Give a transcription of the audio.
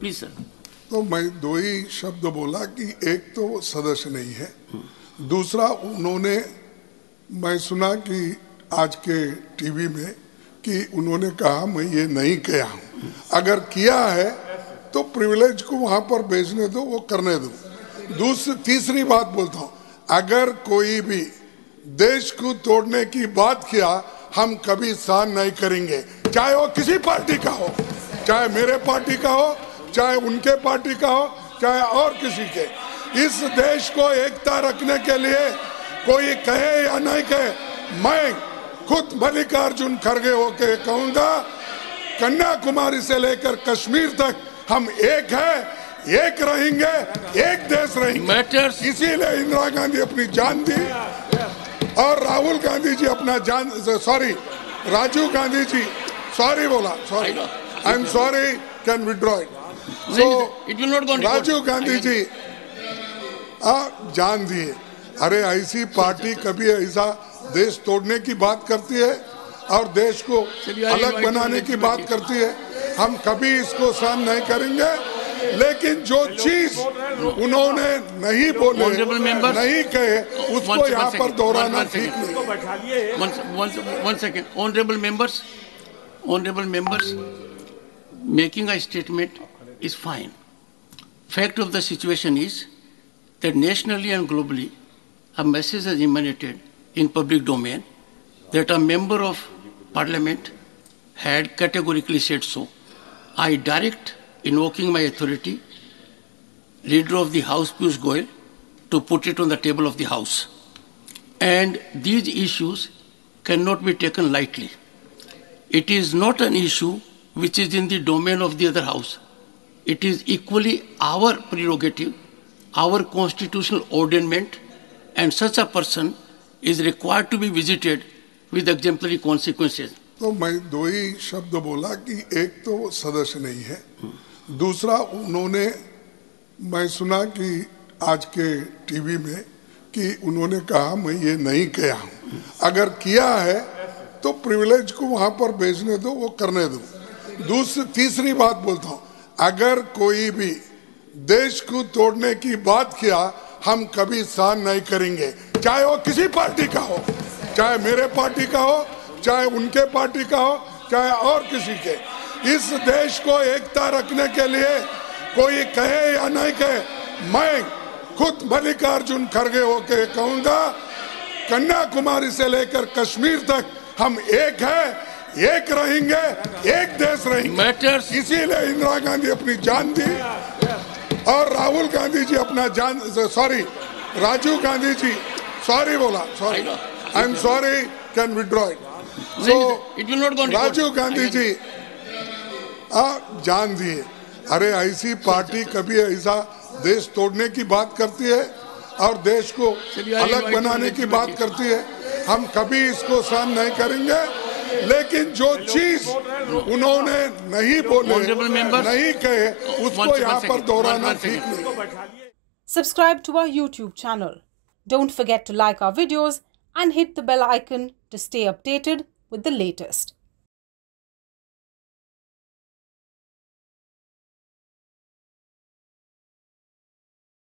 Please sir. तो मैं दो ही शब्द बोला कि एक तो वो सदस्य नहीं है, दूसरा उन्होंने, मैं सुना कि आज के टीवी में कि उन्होंने कहा मैं ये नहीं किया हूँ। अगर किया है तो प्रिविलेज को वहां पर भेजने दो, वो करने दो। तीसरी बात बोलता हूँ, अगर कोई भी देश को तोड़ने की बात किया हम कभी सहन नहीं करेंगे, चाहे वो किसी पार्टी का हो, चाहे मेरे पार्टी का हो, चाहे उनके पार्टी का हो, चाहे और किसी के। इस देश को एकता रखने के लिए कोई कहे या नहीं कहे, मैं खुद मल्लिकार्जुन खड़गे होके कहूंगा, कन्याकुमारी से लेकर कश्मीर तक हम एक है, एक रहेंगे, एक देश रहेंगे। इसीलिए इंदिरा गांधी अपनी जान दी और राहुल गांधी जी अपना जान, सॉरी राजीव गांधी जी, सॉरी बोला, sorry, I am sorry, can withdraw it. So Rajiv Gandhi ji जान दिए। अरे ऐसी पार्टी कभी ऐसा देश तोड़ने की बात करती है और देश को अलग बनाने की बात करती है, हम कभी इसको सहन नहीं करेंगे। लेकिन जो चीज उन्होंने नहीं बोले, नहीं कहे, उसको यहाँ पर दोहराना ठीक नहीं। One second. Honorable members, making a statement is fine. Fact of the situation is that nationally and globally, a message has emanated in public domain that a member of parliament had categorically said so. I direct, invoking my authority, Leader of the House Piyush Goyal, to put it on the table of the House. And these issues cannot be taken lightly. It is not an issue which is in the domain of the other House. It is equally our prerogative, our constitutional ordainment, and such a person is required to be visited with exemplary consequences. तो मैं दो ही शब्द बोला कि एक तो वो सदस्य नहीं है, दूसरा उन्होंने, मैं सुना कि आज के टीवी में कि उन्होंने कहा मैं ये नहीं किया हूँ। अगर किया है तो प्रिविलेज को वहां पर भेजने दो, वो करने दो। तीसरी बात बोलता हूँ, अगर कोई भी देश को तोड़ने की बात किया हम कभी सहन नहीं करेंगे, चाहे वो किसी पार्टी का हो, चाहे मेरे पार्टी का हो, चाहे उनके पार्टी का हो, चाहे और किसी के। इस देश को एकता रखने के लिए कोई कहे या नहीं कहे, मैं खुद मल्लिकार्जुन खड़गे होके कहूंगा, कन्याकुमारी से लेकर कश्मीर तक हम एक है, एक रहेंगे, एक देश रहेंगे। इसीलिए इंदिरा गांधी अपनी जान दी और राहुल गांधी जी अपना जान, सॉरी राजीव गांधी जी, सॉरी बोला, sorry, I am sorry, can withdraw it. So Rajiv Gandhi ji जान दिए। अरे ऐसी पार्टी कभी ऐसा देश तोड़ने की बात करती है और देश को अलग बनाने की बात करती है, हम कभी इसको सहन नहीं करेंगे। लेकिन जो चीज उन्होंने नहीं बोले, नहीं कहे, उसको यहाँ पर दोहराना ठीक नहीं। Subscribe to our YouTube channel. Don't forget to like our videos and hit the bell icon to stay updated with the latest.